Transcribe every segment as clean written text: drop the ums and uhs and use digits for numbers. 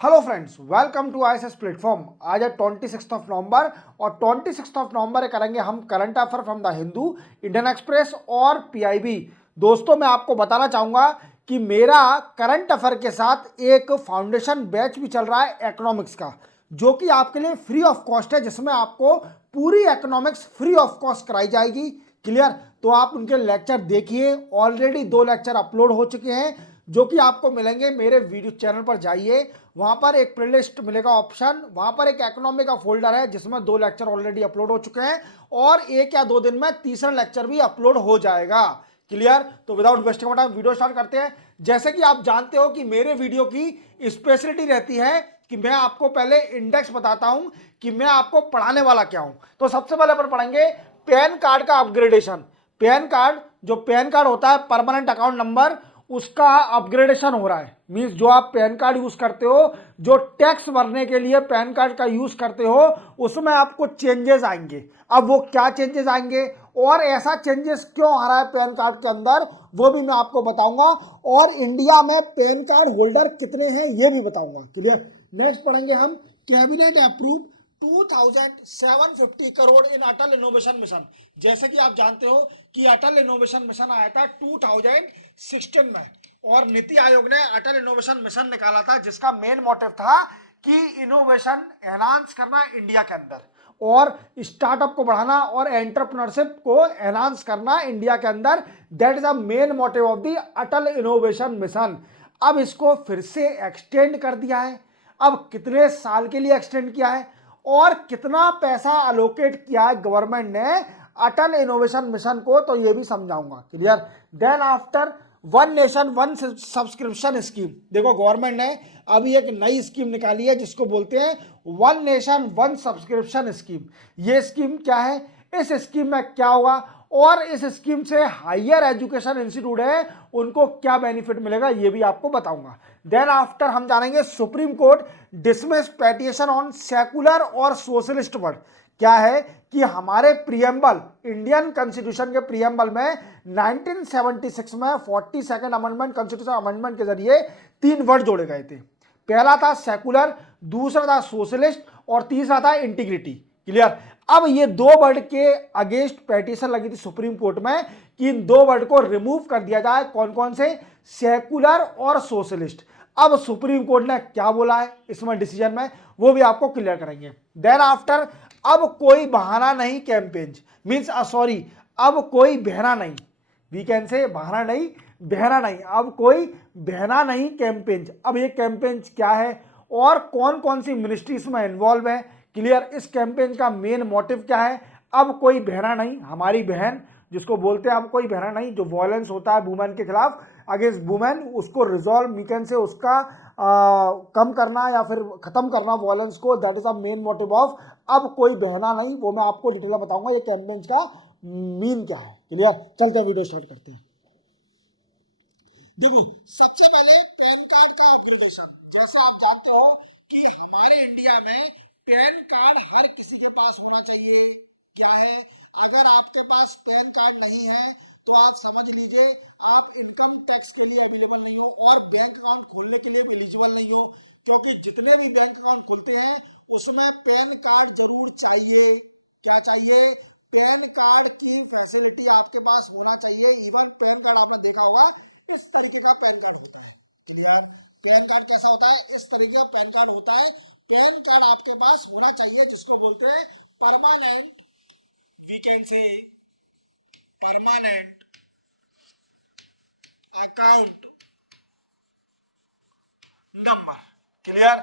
Hello friends, welcome to ISS platform. आज है 26 of November और 26 ऑफ नवंबर करेंगे हम current affair from the Hindu, Indian express और पीआईबी। दोस्तों, मैं आपको बताना चाहूंगा कि मेरा करंट अफेयर के साथ एक फाउंडेशन बैच भी चल रहा है इकोनॉमिक्स का, जो कि आपके लिए फ्री ऑफ कॉस्ट है, जिसमें आपको पूरी इकोनॉमिक्स फ्री ऑफ कॉस्ट कराई जाएगी। क्लियर? तो आप उनके लेक्चर देखिए। ऑलरेडी 2 लेक्चर अपलोड हो चुके हैं जो कि आपको मिलेंगे। मेरे वीडियो चैनल पर जाइए, वहां पर एक प्लेलिस्ट मिलेगा ऑप्शन, वहां पर एक इकोनॉमी का फोल्डर है जिसमें 2 लेक्चर ऑलरेडी अपलोड हो चुके हैं और 1 या 2 दिन में तीसरा लेक्चर भी अपलोड हो जाएगा। क्लियर? तो without wasting time video start करते हैं। जैसे कि आप जानते हो कि मेरे वीडियो की स्पेशलिटी रहती है कि मैं आपको पहले इंडेक्स बताता हूं कि मैं आपको पढ़ाने वाला क्या हूं। तो सबसे पहले अपन पढ़ेंगे पैन कार्ड का अपग्रेडेशन। पैन कार्ड, जो पैन कार्ड होता है परमानेंट अकाउंट नंबर, उसका अपग्रेडेशन हो रहा है। मींस जो आप पैन कार्ड यूज करते हो, जो टैक्स भरने के लिए पैन कार्ड का यूज करते हो, उसमें आपको चेंजेस आएंगे। अब वो क्या चेंजेस आएंगे और ऐसा चेंजेस क्यों आ रहा है पैन कार्ड के अंदर, वो भी मैं आपको बताऊंगा। और इंडिया में पैन कार्ड होल्डर कितने हैं ये भी बताऊंगा। क्लियर? नेक्स्ट पढ़ेंगे हम कैबिनेट अप्रूव 2750 करोड़ इन अटल इनोवेशन मिशन। जैसे कि आप जानते हो कि अटल इनोवेशन मिशन आया था 2016 में और नीति आयोग ने अटल इनोवेशन मिशन निकाला था, जिसका मेन मोटिव था कि इनोवेशन एनहांस करना इंडिया के अंदर और स्टार्टअप को बढ़ाना और एंटरप्रेन्योरशिप को एनहांस करना इंडिया के अंदर। That is the main motive of the Atal innovation mission. अब इसको फिर से एक्सटेंड कर दिया है। अब कितने साल के लिए एक्सटेंड किया है और कितना पैसा अलोकेट किया है गवर्नमेंट ने अटल इनोवेशन मिशन को, तो ये भी समझाऊंगा। Clear? Then after one nation one subscription scheme. देखो, गवर्नमेंट ने अभी एक नई स्कीम निकाली है जिसको बोलते हैं one nation one subscription scheme. ये स्कीम क्या है, इस स्कीम में क्या होगा और इस स्कीम से हायर एजुकेशन इंस्टीट्यूट है उनको क्या बेनिफिट मिलेगा, ये भी आपको बताऊंगा। देन आफ्टर हम जानेंगे supreme court dismiss petition on secular और सोशलिस्ट वर्ड। क्या है कि हमारे प्रियम्बल, इंडियन कॉन्स्टिट्यूशन के प्रियम्बल में 1976 में 42nd अमेंडमेंट, कॉन्स्टिट्यूशन अमेंडमेंट के जरिए 3 वर्ड जोड़े गए थे। पहला था सेकुलर, दूसरा था सोशलिस्ट और तीसरा था इंटीग्रिटी। क्लियर? अब ये 2 वर्ड के अगेंस्ट पेटिशन लगी थी सुप्रीम कोर्ट में कि इन 2 वर्ड को रिमूव कर दिया जाए। कौन कौन से? सेकुलर और सोशलिस्ट। अब सुप्रीम कोर्ट ने क्या बोला है इसमें डिसीजन में, वो भी आपको क्लियर करेंगे। देन आफ्टर अब कोई बहाना नहीं कैंपेन, मींस सॉरी, अब कोई बहना नहीं, वी कैन से बहाना नहीं, बहना नहीं, अब कोई बहना नहीं कैंपेन। अब ये कैंपेन क्या है और कौन कौन सी मिनिस्ट्रीज में इन्वॉल्व है। क्लियर? इस कैंपेन का मेन मोटिव क्या है? अब कोई बहना नहीं, हमारी बहन जिसको बोलते हैं अब कोई बहना नहीं, जो वायलेंस होता है वुमेन के खिलाफ, अगेंस्ट वुमेन, उसको रिजॉल्व वीकेंड से उसका कम करना या फिर खत्म करना वायलेंस को। That is the main motive of अब कोई बहना नहीं। वो मैं आपको डिटेल में बताऊंगा ये कैंपेन का मीन क्या है। क्लियर? चलते हैं वीडियो स्टार्ट करते हैं। देखो, सबसे पहले पैन कार्ड का अपग्रेडेशन। जैसे आप जानते हो कि हमारे इंडिया में पैन कार्ड हर किसी के पास होना चाहिए। क्या है? अगर आपके पास पैन कार्ड नहीं है तो आप समझ लीजिए आप इनकम टैक्स के लिए अवेलेबल नहीं हो और बैंक अकाउंट खोलने के लिए भी एलिजिबल नहीं हो, क्योंकि जितने भी बैंक अकाउंट खुलते हैं उसमें पैन कार्ड जरूर चाहिए। क्या चाहिए? पैन कार्ड की फैसिलिटी आपके पास होना चाहिए। इवन पैन कार्ड आपने देखा होगा इस तरीके का पैन कार्ड होता है। क्लियर? पैन कार्ड कैसा होता है? इस तरीके का पैन कार्ड होता है। पैन कार्ड आपके पास होना चाहिए, जिसको बोलते हैं permanent, we can say permanent account number. Clear?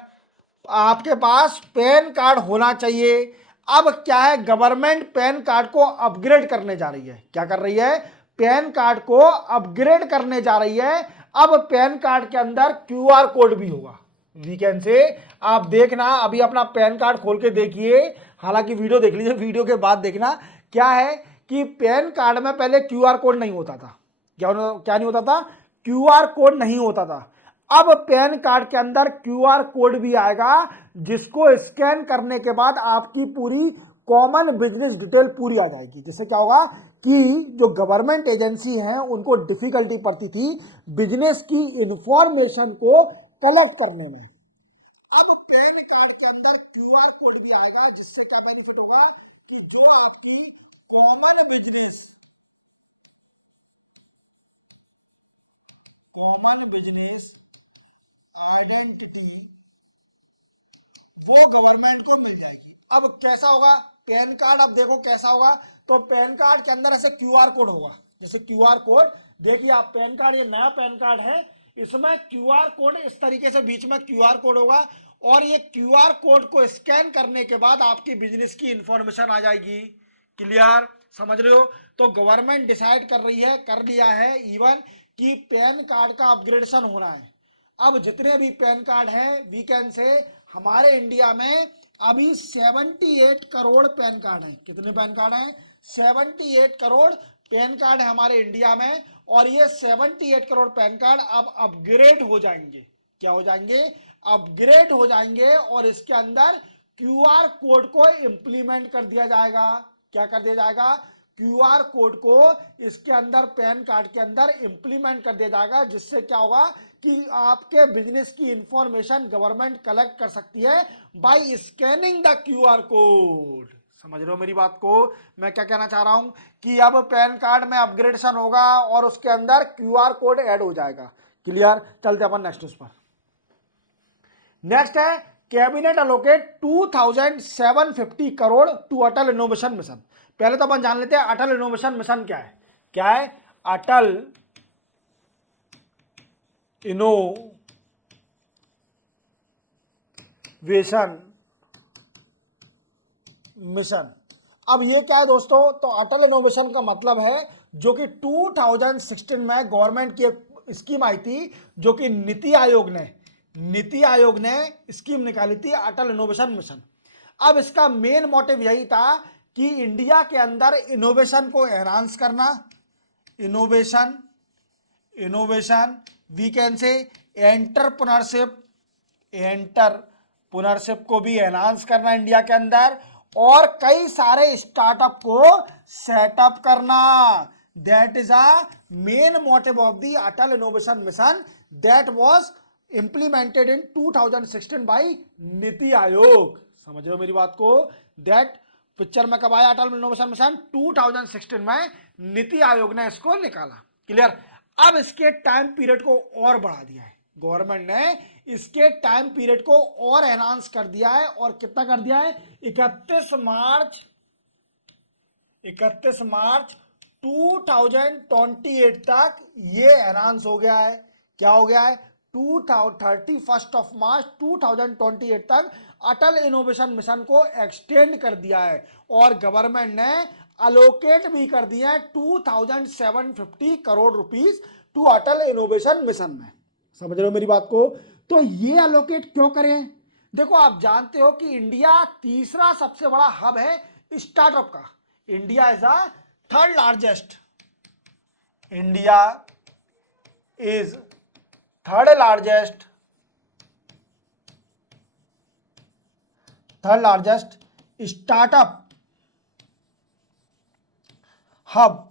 आपके पास पैन कार्ड होना चाहिए। अब क्या है, गवर्नमेंट पैन कार्ड को अपग्रेड करने जा रही है। क्या कर रही है? पैन कार्ड को अपग्रेड करने जा रही है। अब पैन कार्ड के अंदर क्यूआर कोड भी होगा। वीकेंड से आप देखना, अभी अपना पैन कार्ड खोल के देखिए, हालांकि वीडियो देख लीजिए, वीडियो के बाद देखना। क्या है कि पैन कार्ड में पहले क्यूआर कोड नहीं होता था। क्या क्या नहीं होता था? क्यूआर कोड नहीं होता था। अब पैन कार्ड के अंदर क्यूआर कोड भी आएगा, जिसको स्कैन करने के बाद आपकी पूरी कॉमन बिजनेस डिटेल पूरी आ जाएगी। जिससे क्या होगा कि जो गवर्नमेंट एजेंसी हैं उनको डिफिकल्टी पड़ती थी बिजनेस की इंफॉर्मेशन को कलेक्ट करने में। अब पैन कार्ड के अंदर क्यूआर कोड भी आएगा, जिससे क्या बेनिफिट होगा कि जो आपकी कॉमन बिजनेस आइडेंटिटी वो गवर्नमेंट को मिल जाएगी। अब कैसा होगा पैन कार्ड, अब देखो कैसा होगा, तो पैन कार्ड के अंदर ऐसे क्यूआर कोड होगा, जैसे क्यूआर कोड देखिए आप, पैन कार्ड ये नया पैन कार्ड है, इसमें क्यूआर कोड इस तरीके से बीच में क्यूआर कोड होगा, और ये क्यूआर कोड को स्कैन करने के बाद आपकी बिजनेस की इंफॉर्मेशन आ जाएगी। क्लियर, समझ रहे हो? तो गवर्नमेंट डिसाइड कर रही है, कर लिया है इवन कि पैन कार्ड का अपग्रेडेशन होना है। अब जितने भी पैन कार्ड हैं वीकेंड से हमारे इंडिया में अभी 78 करोड़ पैन कार्ड हैं। कितने पैन कार्ड हैं? 78 करोड़ पैन कार्ड है हमारे इंडिया में, और ये 78 करोड़ पैन कार्ड अब अपग्रेड हो जाएंगे। क्या हो जाएंगे? अपग्रेड हो जाएंगे, और इसके अंदर क्यूआर कोड को इंप्लीमेंट कर दिया जाएगा। क्या कर दिया जाएगा? क्यूआर कोड को इसके अंदर पैन कार्ड के अंदर इंप्लीमेंट कर दिया जाएगा, जिससे क्या होगा कि आपके बिजनेस की इंफॉर्मेशन गवर्नमेंट कलेक्ट कर सकती है by scanning the QR code. समझ रहे हो मेरी बात को? मैं क्या कहना चाह रहा हूं कि अब पैन कार्ड में अपग्रेडेशन होगा और उसके अंदर क्यूआर कोड ऐड हो जाएगा। क्लियर, चलते अपन नेक्स्ट उस पर। नेक्स्ट है cabinet allocate 2750 crore to Atal innovation mission. पहले तो अपन जान लेते हैं अटल इनोवेशन मिशन क्या है। क्या है? अटल इनोवेशन मिशन। अब ये क्या है दोस्तों? तो अटल इनोवेशन का मतलब है जो कि 2016 में गवर्नमेंट की एक स्कीम आई थी, जो कि नीति आयोग ने स्कीम निकाली थी, अटल इनोवेशन मिशन। अब इसका मेन मोटिव यही था कि इंडिया के अंदर इनोवेशन को एनहांस करना, innovation we can say entrepreneurship को भी एनहांस करना इंडिया के अंदर, और कई सारे स्टार्टअप को सेटअप करना। That is a main motive of the Atal innovation mission that was implemented in 2016 by Niti Aayog. समझ रहे हो मेरी बात को? दैट पिक्चर में कब आया अटल इनोवेशन मिशन? 2016 में नीति आयोग ने इसको निकाला। क्लियर। अब इसके टाइम पीरियड को और बढ़ा दिया है गवर्नमेंट ने, इसके टाइम पीरियड को और एनहांस कर दिया है, और कितना कर दिया है? 31 मार्च 2028 तक ये एनहांस हो गया है। क्या हो गया है? 31 मार्च 2028 तक अटल इनोवेशन मिशन को एक्सटेंड कर दिया है, और गवर्नमेंट ने अलोकेट भी कर दिया है 2750 crore rupees to Atal innovation mission में। समझ रहे हो मेरी बात को? तो ये अलोकेट क्यों करें? देखो आप जानते हो कि इंडिया तीसरा सबसे बड़ा हब है स्टार्टअप का। India is a third largest startup hub.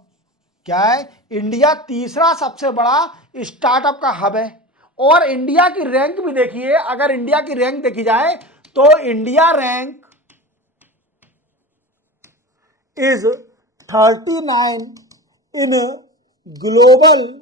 क्या है? इंडिया तीसरा सबसे बड़ा स्टार्टअप का हब है, और इंडिया की रैंक भी देखिए, अगर इंडिया की रैंक देखी जाए तो India rank is 39 in global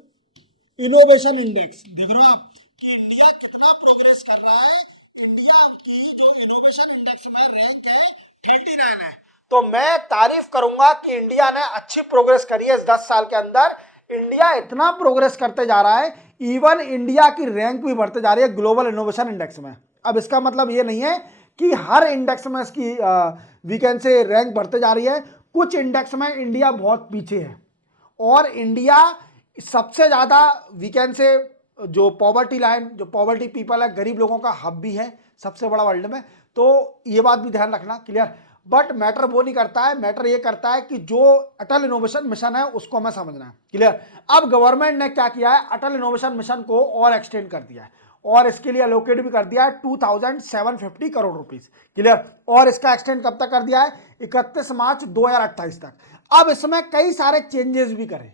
innovation index. देख रहे हो आप कि इंडिया कितना प्रोग्रेस कर रहा है। इंडिया की जो इनोवेशन इंडेक्स में रैंक है 39 है। तो मैं तारीफ करूंगा कि इंडिया ने अच्छी प्रोग्रेस करी है इस 10 साल के अंदर। इंडिया इतना प्रोग्रेस करते जा रहा है, इवन इंडिया की रैंक भी बढ़ते जा रही है ग्लोबल इनोवेशन इंडेक्स में। अब इसका मतलब ये नहीं है कि हर इंडेक्स में इसकी वीकेंड से रैंक बढ़ते जा रही है। कुछ इंडेक्स में इंडिया बहुत पीछे है, और इंडिया सबसे ज़्यादा वीकेंड से जो पॉवर्टी लाइन, जो पॉवर्टी पीपल है, गरीब लोगों का हब भी है सबसे बड़ा वर्ल्ड में। तो ये बात भी ध्यान रखना। क्लियर। बट मैटर वो नहीं करता है, मैटर ये करता है कि जो अटल इनोवेशन मिशन है उसको हमें समझना है। क्लियर। अब गवर्नमेंट ने क्या किया है? अटल इनोवेशन मिशन को और एक्सटेंड कर दिया है, और इसके लिए अलोकेट भी कर दिया है 2750 करोड़ रुपीस। क्लियर। और इसका एक्सटेंड कब तक कर दिया है? 31 मार्च 2028 तक। अब इसमें कई सारे चेंजेस भी करें।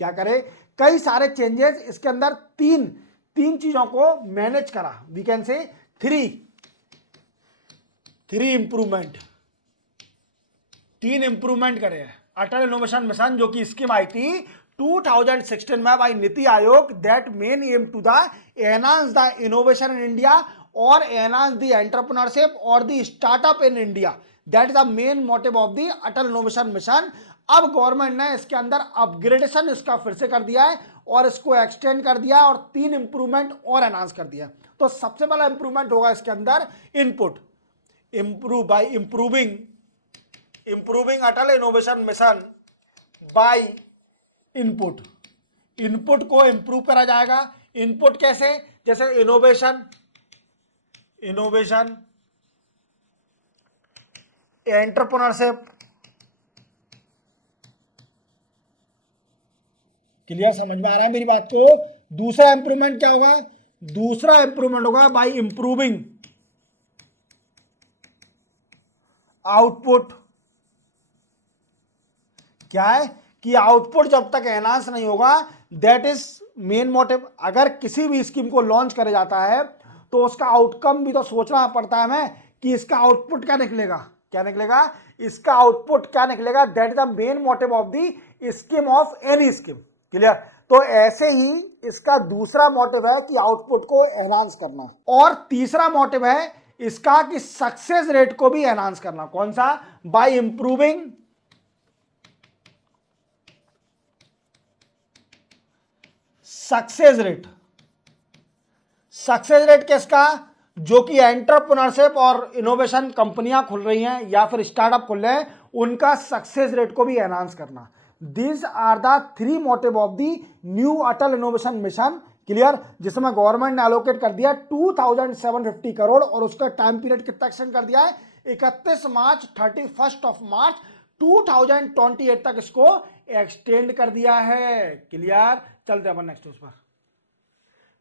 क्या करें? कई सारे चेंजेस। इसके अंदर तीन चीजों को मैनेज करा, वी कैन से थ्री तीन इंप्रूवमेंट करे हैं अटल इनोवेशन मिशन, जो कि स्कीम आई थी 2016 में by Niti Aayog, that main aim to the enhance the innovation in India और एनहांस द एंटरप्रेन्योरशिप और the startup in India. That is the main motive of the Atal innovation mission. अब government ने इसके अंदर अपग्रेडेशन इसका फिर से कर दिया है और इसको एक्सटेंड कर दिया है और तीन इंप्रूवमेंट और एनहांस कर दिया है। तो सबसे पहला इंप्रूवमेंट होगा इसके अंदर input, improve by improving Atal innovation mission by input. Input को इंप्रूव करा जाएगा। इनपुट कैसे? जैसे इनोवेशन एंटरप्रेन्योरशिप। क्लियर, समझ में आ रहा है मेरी बात को? दूसरा इंप्रूवमेंट क्या होगा? दूसरा इंप्रूवमेंट होगा बाय इंप्रूविंग आउटपुट। क्या है कि आउटपुट जब तक एनहांस नहीं होगा, दैट इज मेन मोटिव। अगर किसी भी स्कीम को लॉन्च करे जाता है तो उसका आउटकम भी तो सोचना पड़ता है हमें कि इसका आउटपुट क्या निकलेगा। क्या निकलेगा? इसका आउटपुट क्या निकलेगा? That is the main motive of the scheme of any scheme. Clear? तो ऐसे ही इसका दूसरा मोटिव है कि आउटपुट को एनहांस करना, और तीसरा मोटिव है इसका कि सक्सेस रेट को भी एनहांस करना। कौन सा? By improving success rate. Success rate किसका? जो कि एंटरप्रेन्योरशिप और इनोवेशन कंपनियां खुल रही हैं या फिर स्टार्टअप खुल रहे हैं, उनका सक्सेस रेट को भी एनहांस करना। These are the three motive of the new Atal innovation mission. Clear? जिसमें गवर्नमेंट ने एलोकेट कर दिया 2750 करोड़ और उसका टाइम पीरियड कितना एक्सटेंड कर दिया है? 31 मार्च 31 मार्च 2028 तक इसको एक्सटेंड कर दिया है। क्लियर? चलते हैं अपन नेक्स्ट उस पर।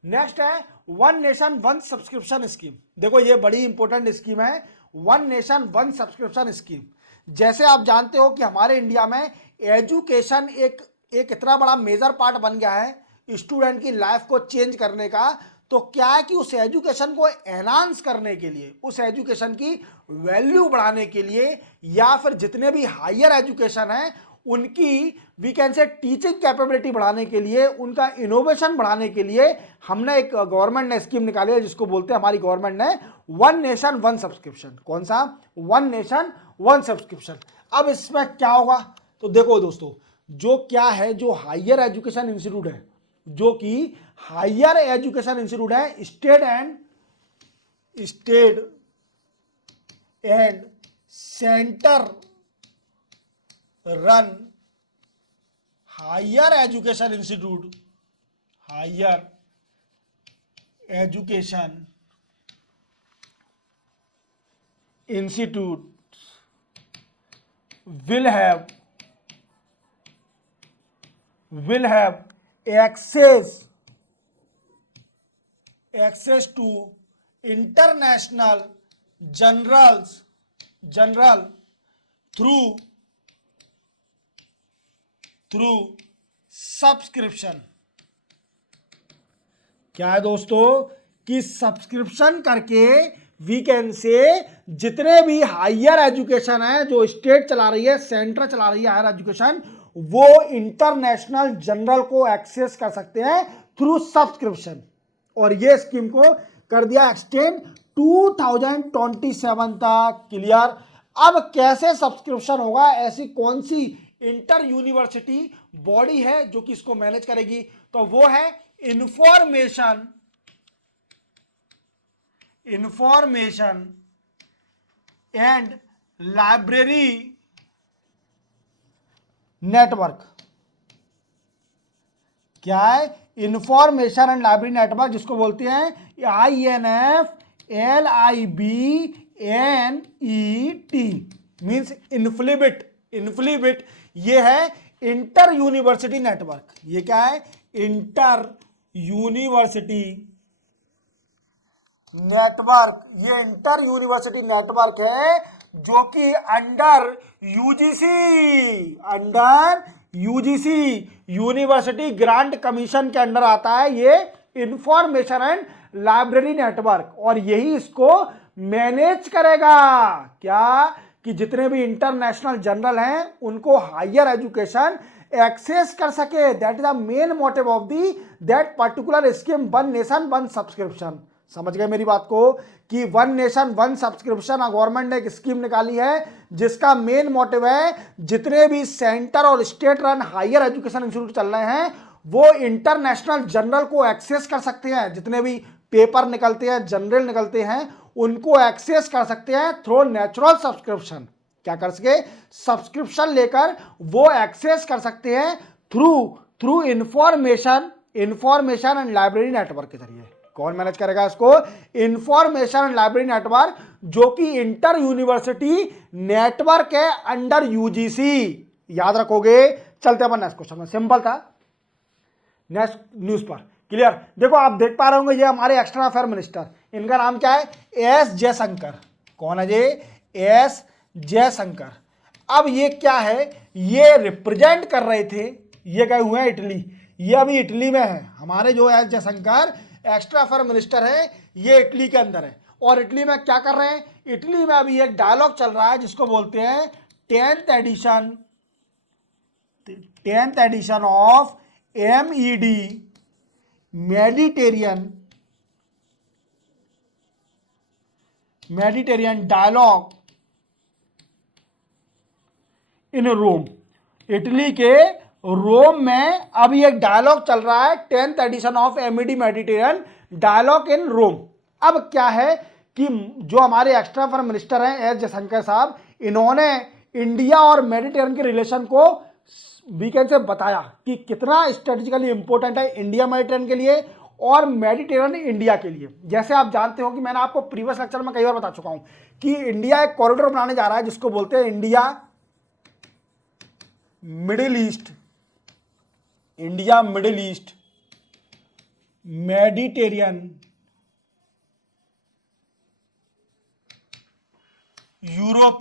नेक्स्ट है one nation one subscription scheme. देखो ये बड़ी इंपॉर्टेंट स्कीम है, one nation one subscription scheme. जैसे आप जानते हो कि हमारे इंडिया में एजुकेशन एक इतना बड़ा मेजर पार्ट बन गया है स्टूडेंट की लाइफ को चेंज करने का। तो क्या है कि उस एजुकेशन को एनहांस करने के लिए, उस एजुकेशन की वैल्यू बढ़ाने के लिए, या फिर जितने भी हायर एजुकेशन है उनकी we can say teaching capability बढ़ाने के लिए, उनका इनोवेशन बढ़ाने के लिए हमने एक गवर्नमेंट ने स्कीम निकाली है जिसको बोलते हैं हमारी गवर्नमेंट ने वन नेशन वन सब्सक्रिप्शन। कौन सा? One nation one subscription. अब इसमें क्या होगा? तो देखो दोस्तों, जो क्या है, जो हायर एजुकेशन इंस्टीट्यूट है, जो कि हायर एजुकेशन इंस्टीट्यूट है, state and centre run higher education institute, higher education institute will have access to international journal through subscription. क्या है दोस्तों कि सब्सक्रिप्शन करके वी कैन से जितने भी हायर एजुकेशन है जो स्टेट चला रही है, सेंटर चला रही है हायर एजुकेशन, वो इंटरनेशनल जर्नल को एक्सेस कर सकते हैं थ्रू सब्सक्रिप्शन। और ये स्कीम को कर दिया एक्सटेंड 2027 तक। क्लियर? अब कैसे सब्सक्रिप्शन होगा? ऐसी कौन सी इंटर यूनिवर्सिटी बॉडी है जो कि इसको मैनेज करेगी? तो वो है इंफॉर्मेशन एंड लाइब्रेरी नेटवर्क। क्या है? इंफॉर्मेशन एंड लाइब्रेरी नेटवर्क, जिसको बोलते हैं INFLIBNET, मींस इन्फ्लीबिट। ये है इंटर यूनिवर्सिटी नेटवर्क। ये क्या है? Inter university network. ये इंटर यूनिवर्सिटी नेटवर्क है जो कि under UGC university grant commission के अंडर आता है। ये इंफॉर्मेशन एंड लाइब्रेरी नेटवर्क, और यही इसको मैनेज करेगा। क्या? कि जितने भी इंटरनेशनल जर्नल हैं उनको हायर एजुकेशन एक्सेस कर सके। That is the main motive of the that particular scheme, one nation one subscription. समझ गए मेरी बात को? कि one nation one subscription government ने एक स्कीम निकाली है जिसका मेन मोटिव है जितने भी सेंटर और state run higher education institute चल रहे हैं वो इंटरनेशनल जर्नल को एक्सेस कर सकते हैं। जितने भी पेपर निकलते हैं, जर्नल निकलते हैं, उनको एक्सेस कर सकते हैं थ्रू नेचुरल सब्सक्रिप्शन। क्या कर सके? सब्सक्रिप्शन लेकर वो एक्सेस कर सकते हैं through information and library network के जरिए। कौन मैनेज करेगा इसको? इंफॉर्मेशन एंड लाइब्रेरी नेटवर्क, जो कि इंटर यूनिवर्सिटी नेटवर्क है अंडर यूजीसी। याद रखोगे। चलते अपन नेक्स्ट क्वेश्चन में, सिंपल था। नेक्स्ट न्यूज पर क्लियर। देखो आप देख पा रहे होंगे ये हमारे एक्सटर्नल अफेयर मिनिस्टर, इनका नाम क्या है? एस जयशंकर। कौन है ये? एस जयशंकर। अब ये क्या है? ये रिप्रेजेंट कर रहे थे, ये गए हुए हैं इटली, ये अभी इटली में है। हमारे जो S Jaishankar extra affair minister है ये इटली के अंदर है। और इटली में क्या कर रहे हैं? इटली में अभी एक डायलॉग चल रहा है जिसको बोलते हैं 10th edition of MED Mediterranean dialogue in Rome. Italy के रोम में अभी एक डायलॉग चल रहा है 10th edition of MED Mediterranean dialogue in Rome. अब क्या है कि जो हमारे एक्स्ट्रा अफेयर मिनिस्टर हैं एस जयशंकर साहब, इन्होंने इंडिया और मेडिटेरियन के रिलेशन को वीकेंड से बताया कि कितना स्ट्रेटेजिकली इंपॉर्टेंट है इंडिया मेडिटेरियन के लिए और मेडिटेरियन इंडिया के लिए। जैसे आप जानते हो कि मैंने आपको प्रीवियस लेक्चर में कई बार बता चुका हूं कि इंडिया एक कॉरिडोर बनाने जा रहा है जिसको बोलते हैं India middle east Mediterranean Europe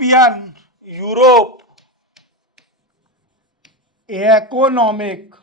economic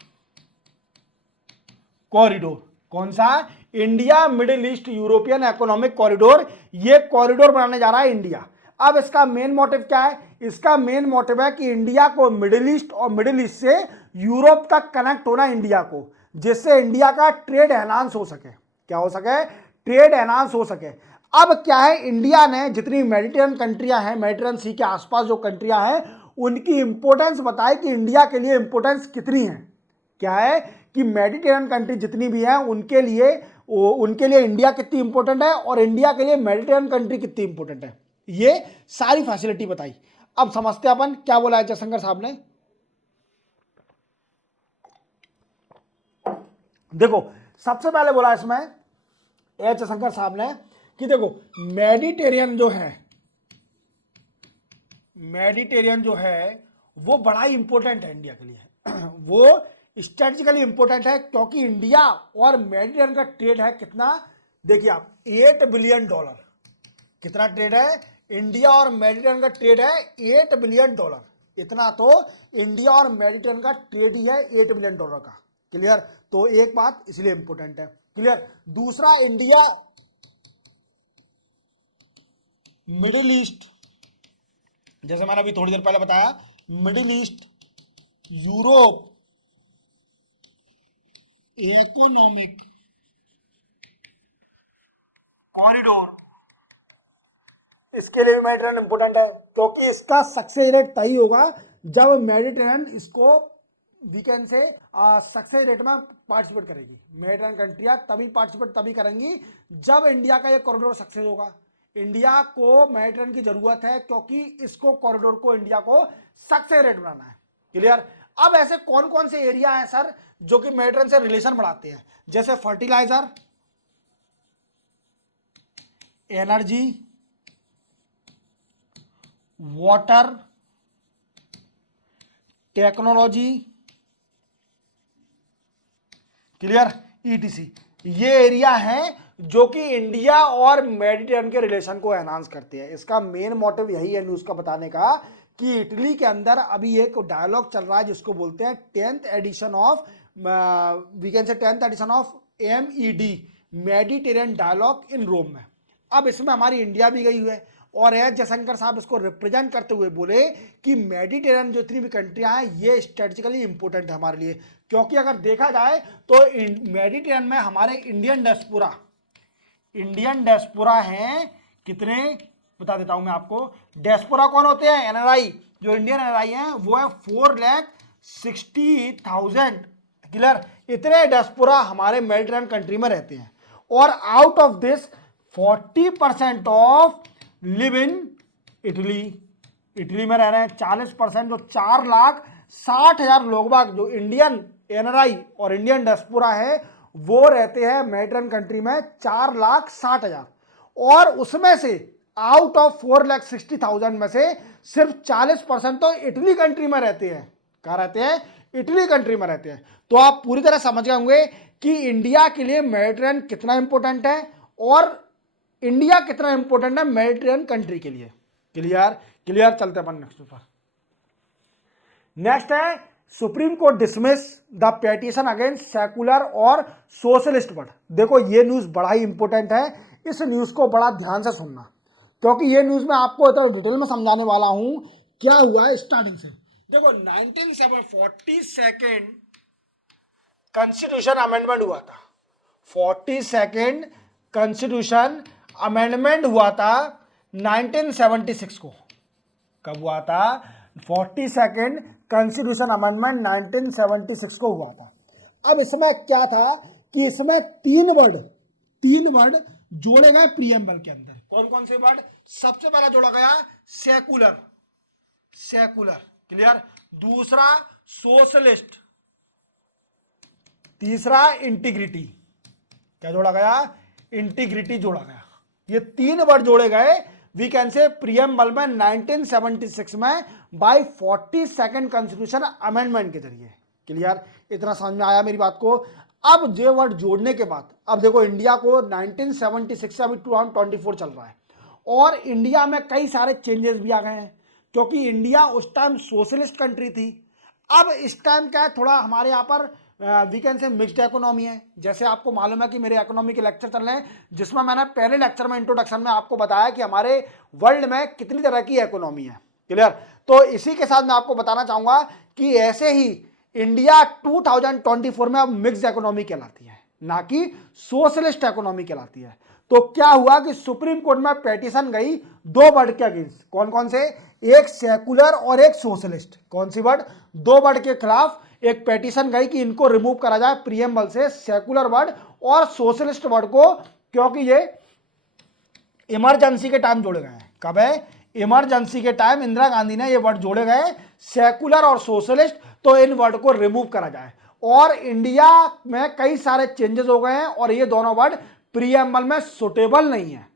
corridor. कौन सा? India middle east European economic corridor. ये कॉरिडोर बनाने जा रहा है इंडिया। अब इसका मेन मोटिव क्या है? इसका मेन मोटिव है कि इंडिया को मिडिल ईस्ट और मिडिल ईस्ट से यूरोप तक कनेक्ट होना इंडिया को, जिससे इंडिया का ट्रेड एनहांस हो सके। क्या हो सके? ट्रेड एनहांस हो सके। अब क्या है, इंडिया ने जितनी मेडिटेरियन कंट्रियां हैं, मेडिटेरियन सी के आसपास जो कंट्रियां हैं, उनकी इंपोर्टेंस बताए कि इंडिया के लिए इंपोर्टेंस कितनी है। क्या है कि मेडिटेरियन कंट्री जितनी भी हैं उनके लिए इंडिया कितनी इंपॉर्टेंट है और इंडिया के लिए मेडिटेरियन कंट्री कितनी इंपॉर्टेंट है, ये सारी फैसिलिटी बताई। अब समझते हैं अपन क्या बोला है जयशंकर साहब ने। देखो सबसे पहले बोला इसमें एच जयशंकर साहब ने कि देखो मेडिटेरियन जो है वो बड़ा ही इंपॉर्टेंट है इंडिया के लिए। वो स्ट्रेटेजिकली इंपॉर्टेंट है क्योंकि इंडिया और मेडिटेरियन का ट्रेड है कितना, देखिए आप, $8 बिलियन। कितना ट्रेड है? इंडिया और मेडिटेरियन का ट्रेड है $8 बिलियन। इतना तो इंडिया और मेडिटेरियन का ट्रेड ही है $8 बिलियन का। क्लियर? तो एक बात इसलिए इंपॉर्टेंट है। क्लियर? दूसरा, इंडिया मिडिल ईस्ट, जैसे मैंने अभी थोड़ी देर पहले बताया, middle east Europe economic corridor, इसके लिए भी मेडिटेरियन इंपॉर्टेंट है क्योंकि इसका सक्सेस रेट तभी होगा जब मेडिटेरियन इसको वीकेंड से सक्सेस रेट में पार्टिसिपेट करेगी। मेडिटेरियन कंट्रियां तभी पार्टिसिपेट तभी करेंगी जब इंडिया का ये कॉरिडोर सक्सेस होगा। इंडिया को मेडिटेरियन की जरूरत है क्योंकि इसको कॉरिडोर को इंडिया को सक्सेस रेट बनाना है। क्लियर? अब ऐसे कौन कौन से एरिया हैं सर जो कि मेडिटेरियन से रिलेशन बढ़ाते हैं? जैसे fertiliser, energy, water, technology, clear, ETC। ये एरिया हैं जो कि इंडिया और मेडिटेरियन के रिलेशन को एनहांस करते हैं। इसका मेन मोटिव यही है न्यूज का बताने का कि इटली के अंदर अभी एक डायलॉग चल रहा है जिसको बोलते हैं 10th edition of MED Mediterranean dialogue in Rome में। अब इसमें हमारी इंडिया भी गई हुई है और एस जयशंकर साहब इसको रिप्रेजेंट करते हुए बोले कि मेडिटेरियन जो इतनी भी कंट्रियां हैं ये स्ट्रेटेजिकली इंपॉर्टेंट है हमारे लिए, क्योंकि अगर देखा जाए तो मेडिटेरियन में हमारे इंडियन डियास्पोरा हैं कितने, बता देता हूं मैं आपको। डियास्पोरा कौन होते हैं? एनआरआई। जो इंडियन एनआरआई हैं वो है 4,60,000। क्लियर? इतने डियास्पोरा हमारे मेडिटेरियन कंट्री में रहते हैं और out of this 40% of live in Italy. Italy में रह रहे हैं 40%, जो 4,60,000 लोग बाग जो इंडियन एनआरआई और इंडियन डियास्पोरा है वो रहते हैं मेडिटेरियन कंट्री में 4,60,000। और उसमें से आउट ऑफ 4,60,000 में से सिर्फ 40% तो इटली कंट्री में रहते हैं। कहां रहते हैं? इटली कंट्री में रहते हैं। तो आप पूरी तरह समझ गए होंगे कि इंडिया के लिए मेडिटेरियन कितना इंपॉर्टेंट है और इंडिया कितना इंपॉर्टेंट है मेडिटेरियन कंट्री के लिए। क्लियर? क्लियर। चलते अपन नेक्स्ट पर। नेक्स्ट है supreme court dismiss the petition against secular और सोशलिस्ट बट। देखो ये न्यूज बड़ा ही इंपॉर्टेंट है, इस न्यूज को बड़ा ध्यान से सुनना, क्योंकि ये न्यूज मैं आपको इतना डिटेल में समझाने वाला हूं क्या हुआ है स्टार्टिंग से। देखो 1942 कॉन्स्टिट्यूशन अमेंडमेंट हुआ था। 42 कॉन्स्टिट्यूशन अमेंडमेंट हुआ था 1976 को। कब हुआ था? 42 कॉन्स्टिट्यूशन अमेंडमेंट 1976 को हुआ था। अब इसमें क्या था कि इसमें तीन वर्ड जोड़े गए प्रीएम्बल के अंदर। कौन कौन से वर्ड? सबसे पहला जोड़ा गया सेकुलर। क्लियर? दूसरा सोशलिस्ट, तीसरा इंटीग्रिटी। क्या जोड़ा गया? इंटीग्रिटी जोड़ा गया। ये तीन वर्ड जोड़े गए वी कैन से प्रीएम्बल में 1976 में बाय 42 कॉन्स्टिट्यूशन अमेंडमेंट के जरिए। क्लियर? इतना समझ में आया मेरी बात को? अब ये वर्ड जोड़ने के बाद अब देखो इंडिया को 1976 से अभी 2024 चल रहा है और इंडिया में कई सारे चेंजेस भी आ गए हैं, क्योंकि इंडिया उस टाइम सोशलिस्ट कंट्री थी। अब इस टाइम क्या है, थोड़ा हमारे यहाँ पर we can say mixed economy है। जैसे आपको मालूम है कि मेरे इकोनॉमी के लेक्चर चल रहे हैं, जिसमें मैंने पहले लेक्चर में इंट्रोडक्शन में आपको बताया कि हमारे वर्ल्ड में कितनी तरह की इकोनॉमी है। क्लियर? तो इसी के साथ मैं आपको बताना चाहूंगा कि ऐसे ही इंडिया 2024 में अब मिक्स्ड इकोनॉमी कहलाती है, ना कि सोशलिस्ट इकोनॉमी कहलाती है। तो क्या हुआ कि सुप्रीम कोर्ट में पिटीशन गई दो वर्ड के अगेंस्ट। कौन कौन से? एक सेकुलर और एक सोशलिस्ट। कौन सी वर्ड? दो वर्ड के खिलाफ एक पिटीशन गई कि इनको रिमूव करा जाए प्रीएम्बल से, सेकुलर वर्ड और सोशलिस्ट वर्ड को, क्योंकि ये इमरजेंसी के टाइम जोड़े गए हैं। कब है? इमरजेंसी के टाइम इंदिरा गांधी ने ये वर्ड जोड़े गए सेकुलर और सोशलिस्ट, तो इन वर्ड को रिमूव करा जाए। और इंडिया में कई सारे चेंजेस हो गए हैं और ये दोनों वर्ड प्रीएम्बल में सुटेबल नहीं है।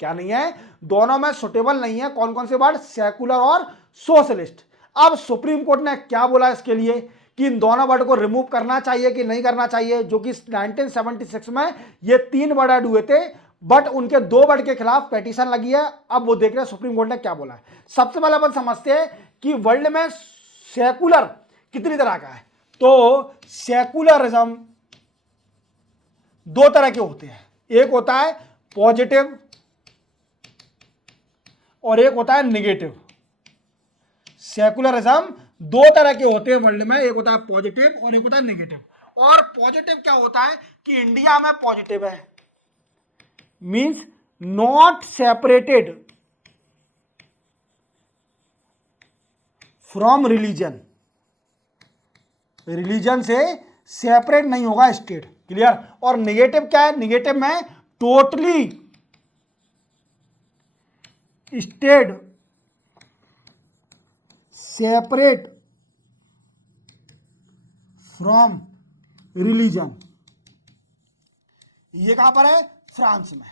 क्या नहीं है? दोनों में सुटेबल नहीं है। कौन कौन से वर्ड? सेकुलर और सोशलिस्ट। अब सुप्रीम कोर्ट ने क्या बोला इसके लिए कि इन दोनों वर्ड को रिमूव करना चाहिए कि नहीं करना चाहिए, जो कि 1976 में ये तीन वर्ड ऐड हुए थे, बट उनके दो वर्ड के खिलाफ पिटीशन लगी है। अब वो देख रहे हैं सुप्रीम कोर्ट ने क्या बोला है। सबसे पहले अपन समझते हैं कि वर्ल्ड में सेकुलर कितनी तरह का है। तो सेकुलरिज्म दो तरह के होते हैं, एक होता है पॉजिटिव और एक होता है निगेटिव। सेकुलरिज्म दो तरह के होते हैं वर्ल्ड में, एक होता है पॉजिटिव और एक होता है निगेटिव। और पॉजिटिव क्या होता है कि इंडिया में पॉजिटिव है, means not separated from religion. Religion से सेपरेट नहीं होगा स्टेट। क्लियर? और निगेटिव क्या है? निगेटिव में totally state separate from religion. ये कहां पर है? फ्रांस में।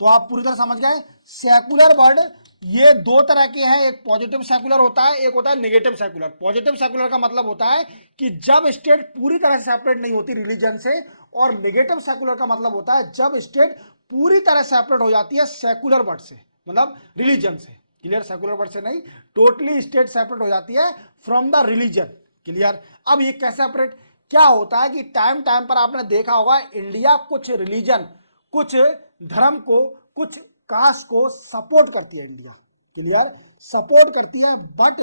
तो आप पूरी तरह समझ गए। सेकुलर वर्ड ये दो तरह के हैं, एक पॉजिटिव सेकुलर होता है, एक होता है निगेटिव सेकुलर। पॉजिटिव सेकुलर का मतलब होता है कि जब स्टेट पूरी तरह से सेपरेट नहीं होती रिलीजन से, और निगेटिव सेकुलर का मतलब होता है जब स्टेट पूरी तरह सेपरेट हो जाती है सेकुलर वर्ड से, मतलब रिलीजन से। क्लियर? सेकुलर वर्ड से नहीं, टोटली स्टेट सेपरेट हो जाती है फ्रॉम द रिलीजन। क्लियर? अब ये कैसे सेपरेट? क्या होता है कि टाइम टाइम पर आपने देखा होगा इंडिया कुछ रिलीजन, कुछ धर्म को, कुछ कास्ट को सपोर्ट करती है इंडिया। क्लियर, सपोर्ट करती है, बट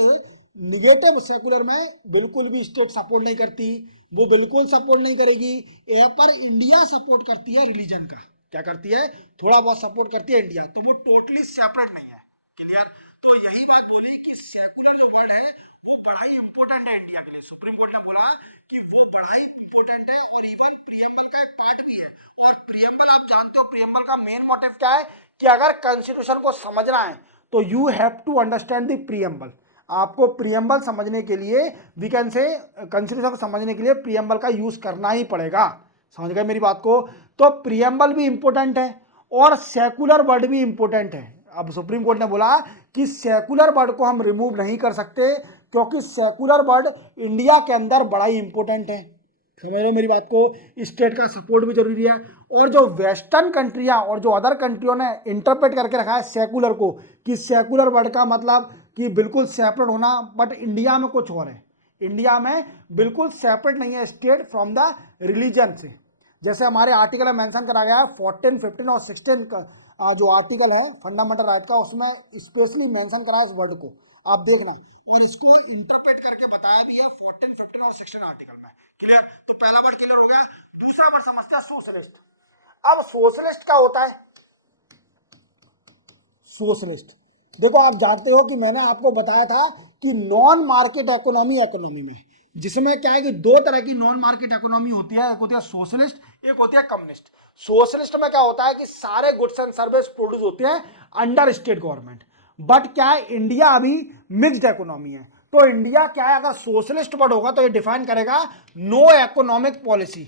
निगेटिव सेकुलर में बिल्कुल भी स्टेट सपोर्ट नहीं करती, वो बिल्कुल सपोर्ट नहीं करेगी। यहाँ पर इंडिया सपोर्ट करती है रिलीजन का, क्या करती है, थोड़ा बहुत सपोर्ट करती है इंडिया, तो वो टोटली सेपरेट नहीं है। क्लियर, तो यही बात बोली कि सेकुलर जो वर्ड है वो बड़ा ही इंपॉर्टेंट है इंडिया के लिए। सुप्रीम कोर्ट ने बोला कि वो बड़ा ही इंपॉर्टेंट है और इवन प्रियम्बल का एक पार्ट भी है। और प्रियम्बल आप जानते हो, प्रियम्बल का मेन मोटिव क्या है कि अगर कॉन्स्टिट्यूशन को समझना है तो you have to understand the preamble. आपको प्रियम्बल समझने के लिए, वी कैन से कॉन्स्टिट्यूशन को समझने के लिए प्रियम्बल का यूज करना ही पड़ेगा। समझ गए मेरी बात को? तो प्रियम्बल भी इंपॉर्टेंट है और सेकुलर वर्ड भी इंपॉर्टेंट है। अब सुप्रीम कोर्ट ने बोला कि सेकुलर वर्ड को हम रिमूव नहीं कर सकते क्योंकि सेकुलर वर्ड इंडिया के अंदर बड़ा ही इंपॉर्टेंट है। समझ रहे हो मेरी बात को? स्टेट का सपोर्ट भी जरूरी है। और जो वेस्टर्न कंट्रियां और जो अदर कंट्रियों ने इंटरप्रेट करके रखा है सेकुलर को कि सेकुलर वर्ड का मतलब कि बिल्कुल सेपरेट होना, बट इंडिया में कुछ और है। इंडिया में बिल्कुल सेपरेट नहीं है स्टेट फ्रॉम द रिलीजन से। जैसे हमारे आर्टिकल में मेंशन करा गया है 14, 15 और 16 का जो आर्टिकल है फंडामेंटल राइट का, उसमें स्पेशली मेंशन करा है इस वर्ड को, आप देखना। और इसको इंटरप्रेट करके बताया भी है 14, 15 और 16 आर्टिकल में। क्लियर, तो पहला वर्ड क्लियर हो गया। दूसरा वर्ड समझते हैं सोशलिस्ट। अब सोशलिस्ट क्या होता है? सोशलिस्ट, देखो आप जानते हो कि मैंने आपको बताया था कि नॉन मार्केट इकोनॉमी में, जिसमें क्या है कि दो तरह की नॉन मार्केट इकोनॉमी होती है, एक होती है सोशलिस्ट, एक होती है कम्युनिस्ट। सोशलिस्ट में क्या होता है कि सारे गुड्स एंड सर्विस प्रोड्यूस होते हैं अंडर स्टेट गवर्नमेंट। बट क्या है, इंडिया अभी मिक्स्ड इकोनॉमी है। तो इंडिया क्या है, अगर सोशलिस्ट वर्ड होगा तो ये डिफाइन करेगा नो इकोनॉमिक पॉलिसी।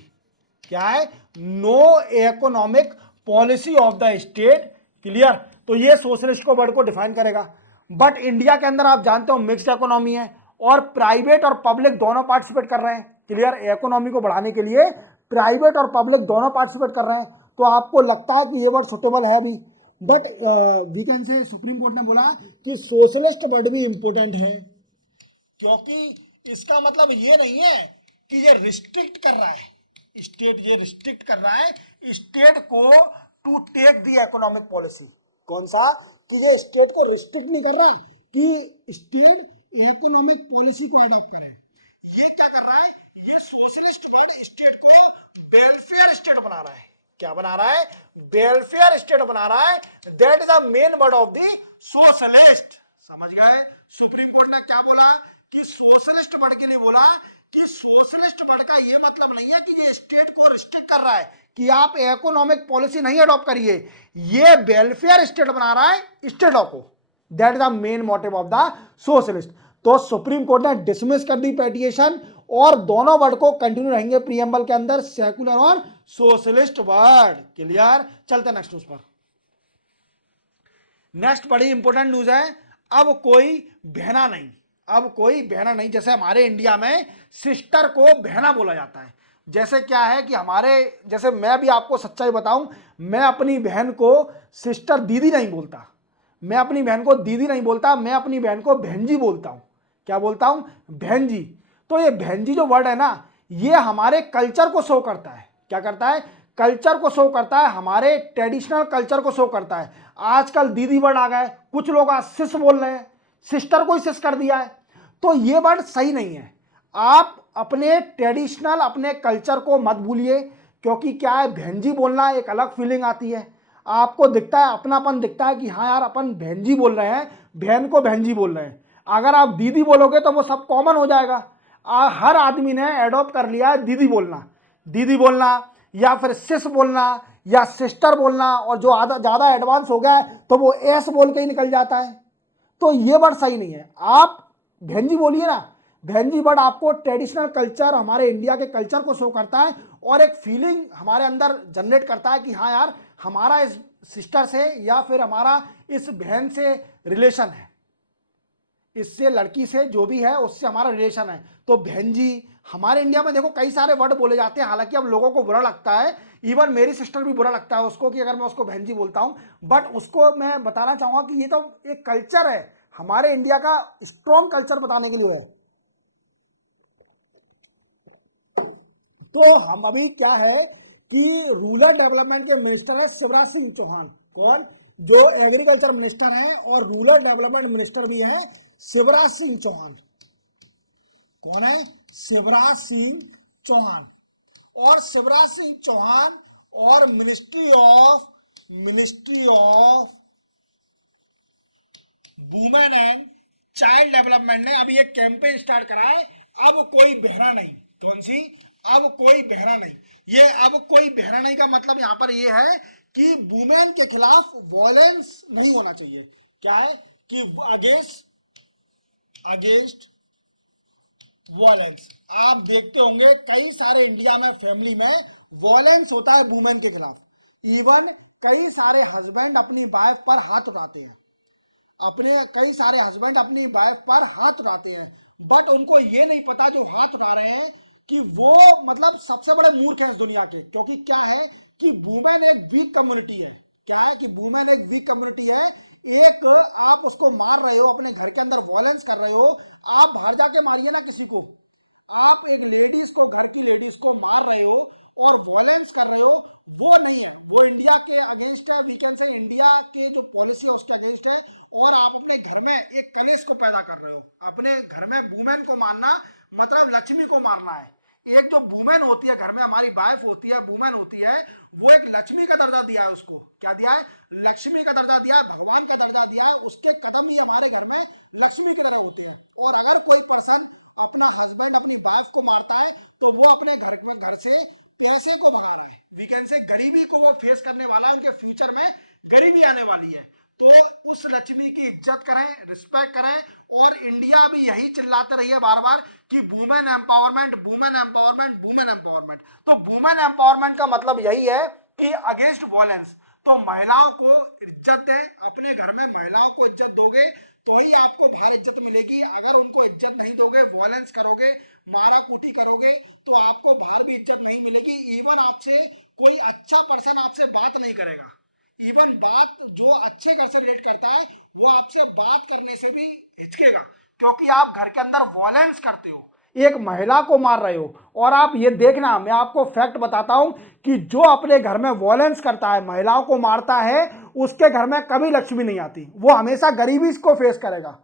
क्या है? No economic policy of the state. Clear, तो ये सोशलिस्ट को वर्ड को डिफाइन करेगा। बट इंडिया के अंदर आप जानते हो मिक्स्ड इकोनॉमी है और प्राइवेट और पब्लिक दोनों पार्टिसिपेट कर रहे हैं। क्लियर, इकोनॉमी को बढ़ाने के लिए प्राइवेट और पब्लिक दोनों पार्टिसिपेट कर रहे हैं। तो आपको लगता है कि ये वर्ड सुटेबल है अभी, but we can say supreme court ने बोला कि सोशलिस्ट वर्ड भी इंपॉर्टेंट है, क्योंकि इसका मतलब ये नहीं है कि ये रिस्ट्रिक्ट कर रहा है स्टेट, ये रिस्ट्रिक्ट कर रहा है स्टेट को to take the economic policy. कौन सा? कि ये स्टेट को रिस्ट्रिक्ट नहीं कर रहा कि स्टेट इकोनॉमिक पॉलिसी को अडॉप्ट करे। ये क्या कर रहा है, ये सोशलिस्ट वर्ड स्टेट को वेलफेयर स्टेट बना रहा है। क्या बना रहा है? वेलफेयर स्टेट बना रहा है। That is the main word of the socialist. समझ गए? सुप्रीम कोर्ट ने क्या बोला कि सोशलिस्ट वर्ड के लिए बोला कि सोशलिस्ट वर्ड का यह मतलब नहीं है कि ये स्टेट को रिस्ट्रिक्ट कर रहा है कि आप इकोनॉमिक पॉलिसी नहीं अडॉप्ट करिए, ये वेलफेयर स्टेट बना रहा है स्टेटों को। That is the main motive of the socialist. तो सुप्रीम कोर्ट ने डिसमिस कर दी पेटिशन और दोनों वर्ड को कंटिन्यू रहेंगे प्रीएम्बल के अंदर, सेकुलर और सोशलिस्ट वर्ड। क्लियर, चलते नेक्स्ट न्यूज पर। नेक्स्ट बड़ी इंपॉर्टेंट न्यूज है, अब कोई बहना नहीं, अब कोई बहना नहीं। जैसे हमारे इंडिया में सिस्टर को बहना बोला जाता है। जैसे क्या है कि हमारे, जैसे मैं भी आपको सच्चाई बताऊं, मैं अपनी बहन को सिस्टर दीदी नहीं बोलता, मैं अपनी बहन को दीदी नहीं बोलता, मैं अपनी बहन को बहनजी बोलता हूं। क्या बोलता हूं? बहनजी। तो ये बहनजी जो वर्ड है ना, ये हमारे कल्चर को शो करता है। क्या करता है? कल्चर को शो करता है, हमारे ट्रेडिशनल कल्चर को शो करता है। आजकल दीदी वर्ड आ गए, कुछ लोग आज सिस बोल रहे हैं, सिस्टर को ही सिस कर दिया है। तो ये वर्ड सही नहीं है। आप अपने ट्रेडिशनल, अपने कल्चर को मत भूलिए, क्योंकि क्या है, बहनजी बोलना एक अलग फीलिंग आती है, आपको दिखता है, अपनापन दिखता है कि हाँ यार अपन बहनजी बोल रहे हैं, बहन को बहनजी बोल रहे हैं। अगर आप दीदी बोलोगे तो वो सब कॉमन हो जाएगा। हर आदमी ने एडॉप्ट कर लिया है दीदी बोलना, दीदी बोलना या फिर सिस बोलना या सिस्टर बोलना, और जो ज़्यादा एडवांस हो गया है तो वो एस बोल के ही निकल जाता है। तो ये वर्ड सही नहीं है। आप बहनजी बोलिए ना, बहनजी वर्ड आपको ट्रेडिशनल कल्चर, हमारे इंडिया के कल्चर को शो करता है और एक फीलिंग हमारे अंदर जनरेट करता है कि हाँ यार हमारा इस सिस्टर से या फिर हमारा इस बहन से रिलेशन है, इससे लड़की से जो भी है उससे हमारा रिलेशन है। तो बहनजी, हमारे इंडिया में देखो कई सारे वर्ड बोले जाते हैं, हालांकि अब लोगों को बुरा लगता है, इवन मेरी सिस्टर भी बुरा लगता है उसको कि अगर मैं उसको बहनजी बोलता हूं, बट उसको मैं बताना चाहूंगा कि ये तो एक कल्चर है, हमारे इंडिया का स्ट्रॉन्ग कल्चर बताने के लिए है। तो हम अभी क्या है कि रूरल डेवलपमेंट के मिनिस्टर है शिवराज सिंह चौहान। कौन? जो एग्रीकल्चर मिनिस्टर हैं और रूरल डेवलपमेंट मिनिस्टर भी हैं शिवराज सिंह चौहान। कौन है? शिवराज सिंह चौहान। और शिवराज सिंह चौहान और ministry of women and child development ने अभी एक कैंपेन स्टार्ट करा है, अब कोई बहरा नहीं। कौन सी? अब कोई बहरा नहीं। ये अब कोई बहरा नहीं का मतलब यहां पर ये है कि वुमेन के खिलाफ वॉयलेंस नहीं होना चाहिए। क्या है? कि अगेंस्ट वॉयलेंस। आप देखते होंगे कई सारे इंडिया में फैमिली में वॉयलेंस होता है वुमेन के खिलाफ। इवन कई सारे हस्बैंड अपनी वाइफ पर हाथ उठाते हैं, कई सारे हस्बैंड अपनी वाइफ पर हाथ उठाते हैं, बट उनको ये नहीं पता जो हाथ उठा रहे हैं कि वो मतलब सबसे बड़े मूर्ख हैं इस दुनिया के। क्योंकि क्या है कि वुमेन एक वीक कम्युनिटी है। क्या है कि वुमेन एक वीक कम्युनिटी है। एक आप उसको मार रहे हो, अपने घर के अंदर वॉयलेंस कर रहे हो, आप बाहर जाके मारिए ना किसी को। आप एक लेडीज को, घर की लेडीज को मार रहे हो और वॉयलेंस कर रहे हो, वो नहीं है, वो इंडिया के अगेंस्ट है। वी कैन से इंडिया के जो पॉलिसी है उसके अगेंस्ट है। और आप अपने घर में एक कलेश को पैदा कर रहे हो। अपने घर में वुमेन को मारना मतलब लक्ष्मी को मारना है। एक जो वुमेन होती है घर में, हमारी वाइफ होती है, वुमेन होती है, वो एक लक्ष्मी का दर्जा दिया है उसको। क्या दिया है? लक्ष्मी का दर्जा दिया है, भगवान का दर्जा दिया है। उसके कदम ही हमारे घर में लक्ष्मी की तरह होते हैं। और अगर कोई पर्सन अपना हस्बैंड अपनी वाइफ को मारता है तो वो अपने घर से पैसे को भगा रहा है। वी कैन से गरीबी को वो फेस करने वाला है, उनके फ्यूचर में गरीबी आने वाली है। तो उस लक्ष्मी की इज्जत करें, रिस्पेक्ट करें। और इंडिया भी यही चिल्लाते रहिए बार बार कि women empowerment, women empowerment, women empowerment. तो वुमेन एम्पावरमेंट का मतलब यही है कि अगेंस्ट वॉयलेंस। तो महिलाओं को इज्जत दें, अपने घर में महिलाओं को इज्जत दोगे तो ही आपको बाहर इज्जत मिलेगी। अगर उनको इज्जत नहीं दोगे, वॉयलेंस करोगे, मारा कूटी करोगे, तो आपको बाहर भी इज्जत नहीं मिलेगी। इवन आपसे कोई अच्छा पर्सन आपसे बात नहीं करेगा। इवन बात जो अच्छे घर से रिलेट करता है वो आपसे बात करने से भी हिचकेगा, क्योंकि आप घर के अंदर वॉयलेंस करते हो, एक महिला को मार रहे हो। और आप ये देखना, मैं आपको फैक्ट बताता हूं कि जो अपने घर में वॉयलेंस करता है, महिलाओं को मारता है, उसके घर में कभी लक्ष्मी नहीं आती। वो हमेशा गरीबी को फेस करेगा।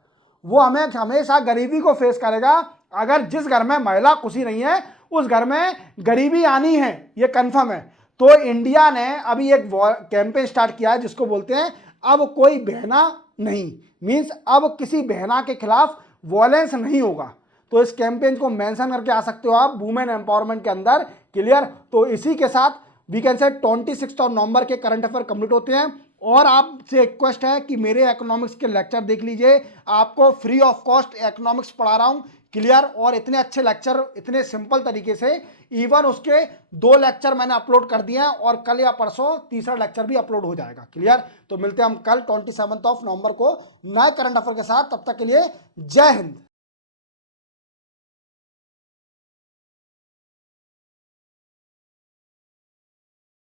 वो हमेशा गरीबी को फेस करेगा। अगर जिस घर में महिला खुशी नहीं है उस घर में गरीबी आनी है, ये कंफर्म है। तो इंडिया ने अभी एक कैंपेन स्टार्ट किया है जिसको बोलते हैं अब कोई बहना नहीं। मींस अब किसी बहना के खिलाफ वॉयलेंस नहीं होगा। तो इस कैंपेन को मेंशन करके आ सकते हो आप वुमेन एम्पावरमेंट के अंदर। क्लियर? तो इसी के साथ वी कैन से 26 नवंबर के करंट अफेयर कंप्लीट होते हैं। और आपसे रिक्वेस्ट है कि मेरे इकोनॉमिक्स के लेक्चर देख लीजिए, आपको फ्री ऑफ कॉस्ट इकोनॉमिक्स पढ़ा रहा हूं। क्लियर? और इतने अच्छे लेक्चर इतने सिंपल तरीके से, इवन उसके 2 लेक्चर मैंने अपलोड कर दिए हैं और कल या परसों तीसरा लेक्चर भी अपलोड हो जाएगा। क्लियर? तो मिलते हैं हम कल 27 नवंबर को नए करंट अफेयर के साथ। तब तक के लिए जय हिंद।